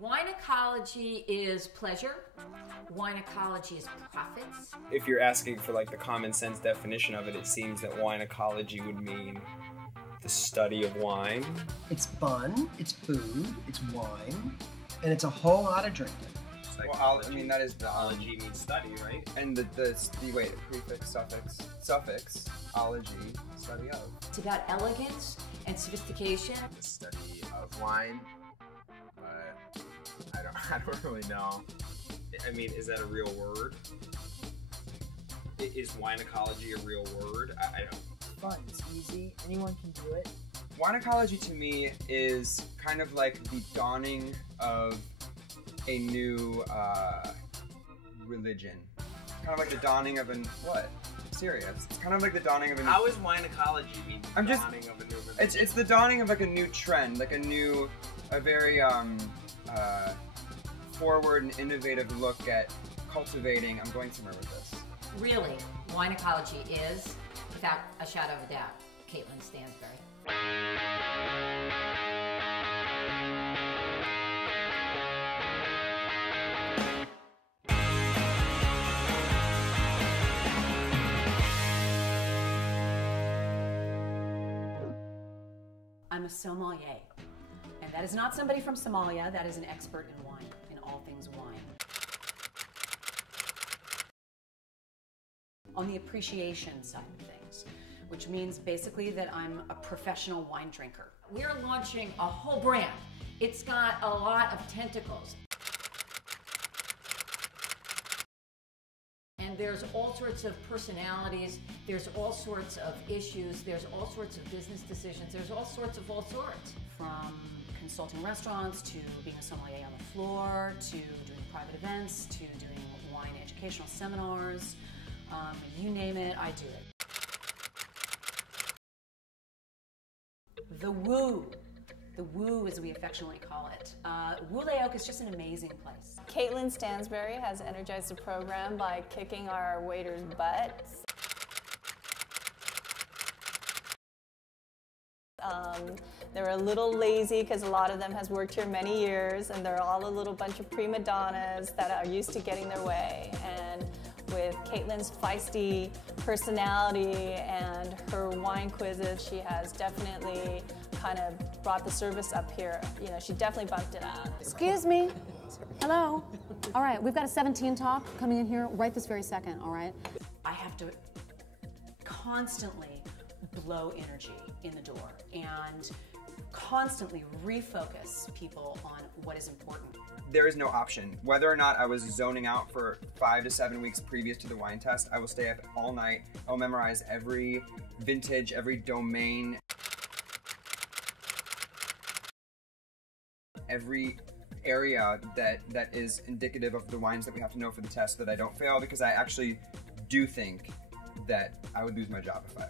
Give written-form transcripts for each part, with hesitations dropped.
Wineocology is pleasure. Wineocology is profits. If you're asking for like the common sense definition of it, it seems that wineocology would mean the study of wine. It's fun, it's food, it's wine, and it's a whole lot of drinking. Well, I mean, that is the ology means study, right? And the wait, prefix, suffix, ology, study of. It's about elegance and sophistication. The study of wine, but I don't really know. I mean, is that a real word? Is wineocology a real word? I don't. Fun, it's easy, anyone can do it. Wineocology to me is kind of like the dawning of a new religion. Kind of like the dawning of an what? Serious. It's kind of like the dawning of a new. How is wineocology mean the dawning of a new religion? It's the dawning of like a new trend, like a very forward and innovative look at cultivating. I'm going somewhere with this. Really, wineocology is, without a shadow of a doubt, Caitlin Stansbury. I'm a sommelier, and that is not somebody from Somalia. That is an expert in wine, in all things wine. On the appreciation side of things, which means basically that I'm a professional wine drinker. We're launching a whole brand. It's got a lot of tentacles. And there's all sorts of personalities, there's all sorts of issues, there's all sorts of business decisions, there's all sorts of all sorts. From consulting restaurants, to being a sommelier on the floor, to doing private events, to doing wine educational seminars, you name it, I do it. The Woo. The Woo, as we affectionately call it. Wineocologist is just an amazing place. Caitlin Stansbury has energized the program by kicking our waiters' butts. They're a little lazy because a lot of them has worked here many years, and they're all a little bunch of prima donnas that are used to getting their way. And with Caitlin's feisty personality and her wine quizzes, she has definitely kind of brought the service up here. You know, she definitely bumped it up. Excuse me. Hello. All right, we've got a 17 talk coming in here right this very second, all right? I have to constantly blow energy in the door and constantly refocus people on what is important. There is no option. Whether or not I was zoning out for 5 to 7 weeks previous to the wine test, I will stay up all night. I'll memorize every vintage, every domain, every area that is indicative of the wines that we have to know for the test, so that I don't fail, because I actually do think that I would lose my job if I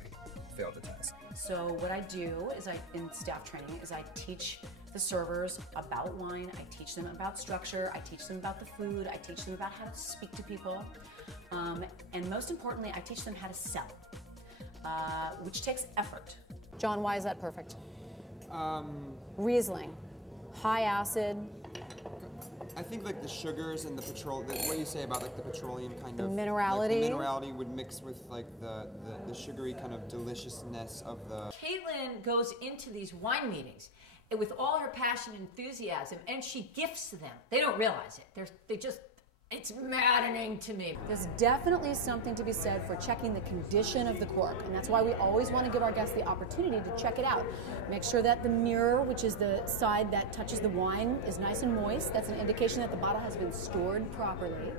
failed the test. So what I do is in staff training is I teach the servers about wine, I teach them about structure, I teach them about the food, I teach them about how to speak to people, and most importantly, I teach them how to sell, which takes effort. John, why is that perfect? Riesling, high acid. I think like the sugars and the what you say about like the petroleum kind of minerality. Like, the minerality would mix with like the sugary kind of deliciousness of the. Caitlin goes into these wine meetings with all her passion and enthusiasm, and she gifts them. They don't realize it. It's maddening to me. There's definitely something to be said for checking the condition of the cork, and that's why we always want to give our guests the opportunity to check it out. Make sure that the mirror, which is the side that touches the wine, is nice and moist. That's an indication that the bottle has been stored properly.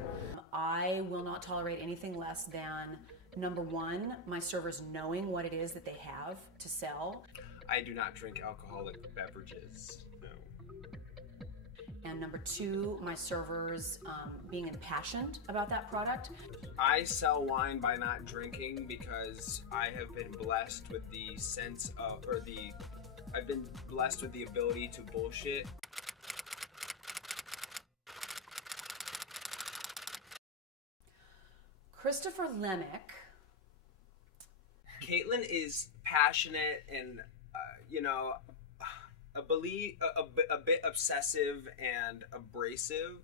I will not tolerate anything less than, number one, my servers knowing what it is that they have to sell. I do not drink alcoholic beverages. No. And number two, my servers being impassioned about that product. I sell wine by not drinking because I have been blessed with the sense of, I've been blessed with the ability to bullshit. Christopher Lemick. Caitlin is passionate and, you know, a bit obsessive and abrasive.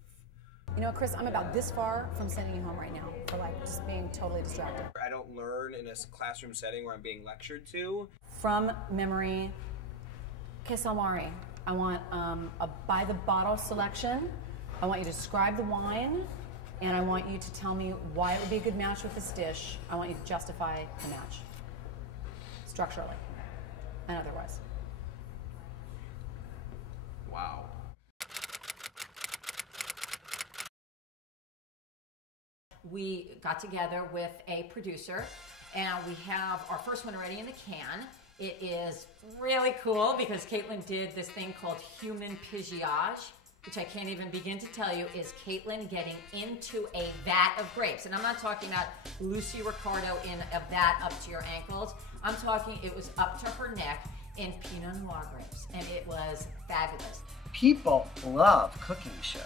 You know, Chris, I'm about this far from sending you home right now for like just being totally distracted. I don't learn in a classroom setting where I'm being lectured to. From memory, Kesalmari. I want a by the bottle selection. I want you to describe the wine, and I want you to tell me why it would be a good match with this dish. I want you to justify the match, structurally and otherwise. Wow. We got together with a producer, and we have our first one already in the can. It is really cool because Caitlin did this thing called human pigeage, which I can't even begin to tell you is Caitlin getting into a vat of grapes. And I'm not talking about Lucy Ricardo in a vat up to your ankles. I'm talking it was up to her neck in Pinot Noir grapes, and it was fabulous. People love cooking shows.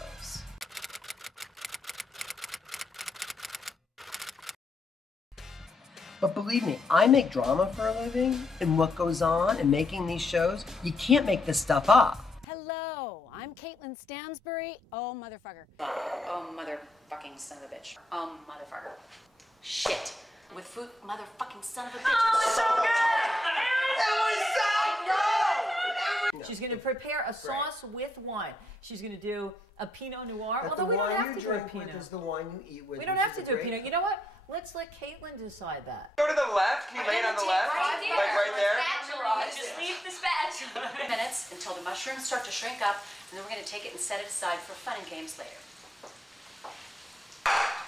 But believe me, I make drama for a living, and what goes on in making these shows, you can't make this stuff up. Hello, I'm Caitlin Stansbury. Oh, motherfucker. Oh, motherfucking son of a bitch. Oh, motherfucker. Shit. With food, motherfucking son of a bitch. Oh, it's so good! It was so good! She's going to prepare a sauce with wine. She's going to do a Pinot Noir, But although the we don't wine have you to do a drink with Pinot. is the wine you eat with. We don't which have to is do a great- Pinot. You know what? Let's let Caitlin decide that. Go to the left. Can you lay it on the left? Right there. Like right there? Just leave the spatula. Minutes until the mushrooms start to shrink up, and then we're going to take it and set it aside for fun and games later.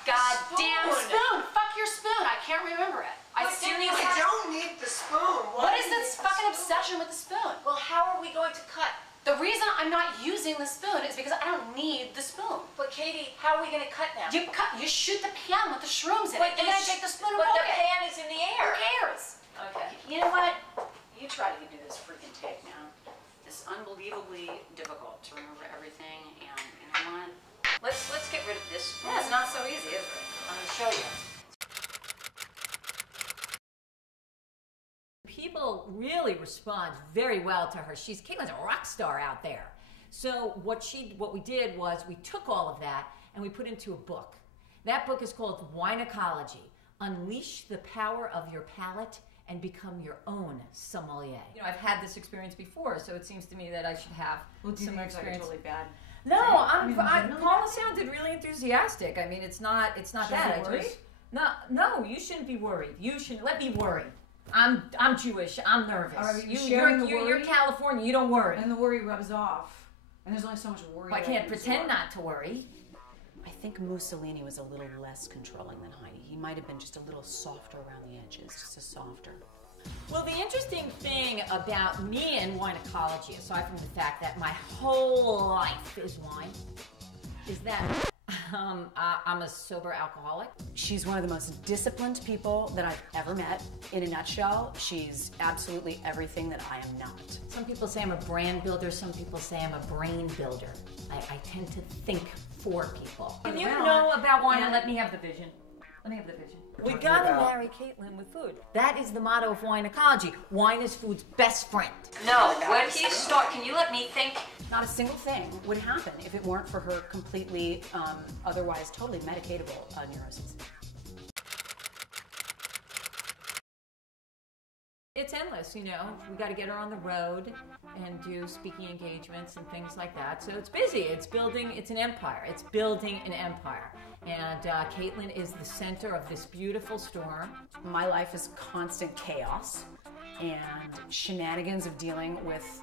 Goddamn spoon! Fuck your spoon! I can't remember it. I seriously don't need the spoon. What is this fucking obsession with the spoon? Well, how are we going to cut? The reason I'm not using the spoon is because I don't need the spoon. But Katie, how are we going to cut now? You shoot the pan with the shrooms in it, and then I take the spoon and But poke the it. pan is in the air. Who cares? Okay. You know what? You try to do this freaking take now. It's unbelievably difficult to remember everything, and you know what? Let's get rid of this. Yeah, it's not so easy, is it? I'm going to show you. People really respond very well to her. Caitlin's a rock star out there. So what we did was we took all of that and we put into a book. That book is called Wineocology. Unleash the power of your palate and become your own sommelier. You know, I've had this experience before, so it seems to me that I should have some experience. Really bad. No, Paula sounded really enthusiastic. I mean, it's not that. No, you shouldn't be worried. You shouldn't. Let me worry. I'm Jewish. I'm nervous. All right, You're California. You don't worry. And the worry rubs off. And there's only so much worry. I can't pretend not to worry. I think Mussolini was a little less controlling than Heidi. He might have been just a little softer around the edges, just a softer. Well, the interesting thing about me and Wineocology, aside from the fact that my whole life is wine, is that I'm a sober alcoholic. She's one of the most disciplined people that I've ever met. In a nutshell, she's absolutely everything that I am not. Some people say I'm a brand builder. Some people say I'm a brain builder. I tend to think for people. Can you know about wine and let me have the vision? Let me have the vision. We gotta marry Caitlin with food. That is the motto of Wineocology. Wine is food's best friend. No, when he start, can you let me think? Not a single thing would happen if it weren't for her completely, otherwise totally medicatable neuroses. It's endless, you know. We got to get her on the road and do speaking engagements and things like that. So it's busy. It's building. It's an empire. It's building an empire. And Caitlin is the center of this beautiful storm. My life is constant chaos and shenanigans of dealing with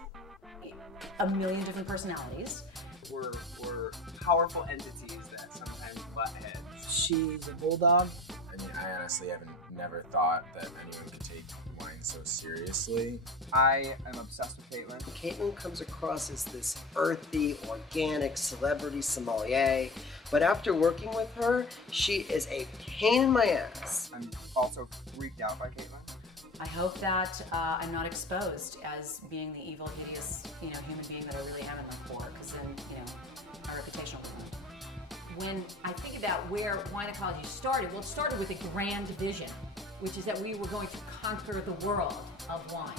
a million different personalities. We're powerful entities that sometimes butt heads. She's a bulldog. I mean, I honestly never thought that anyone could take wine so seriously. I am obsessed with Caitlin. Caitlin comes across as this earthy, organic celebrity sommelier, but after working with her, she is a pain in my ass. I'm also freaked out by Caitlin. I hope that I'm not exposed as being the evil, hideous, human being that I really am in the core, because then, my reputation will be ruined. When I think about where Wineocology started, well, it started with a grand vision, which is that we were going to conquer the world of wine.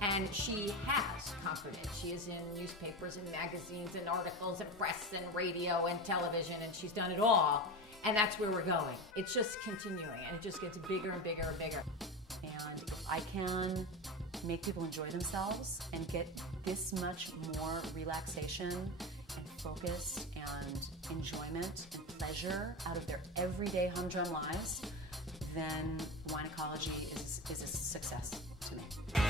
And she has conquered it. She is in newspapers and magazines and articles and press and radio and television, and she's done it all. And that's where we're going. It's just continuing, and it just gets bigger and bigger and bigger. And if I can make people enjoy themselves and get this much more relaxation and focus and enjoyment and pleasure out of their everyday humdrum lives, then Wineocology is a success to me.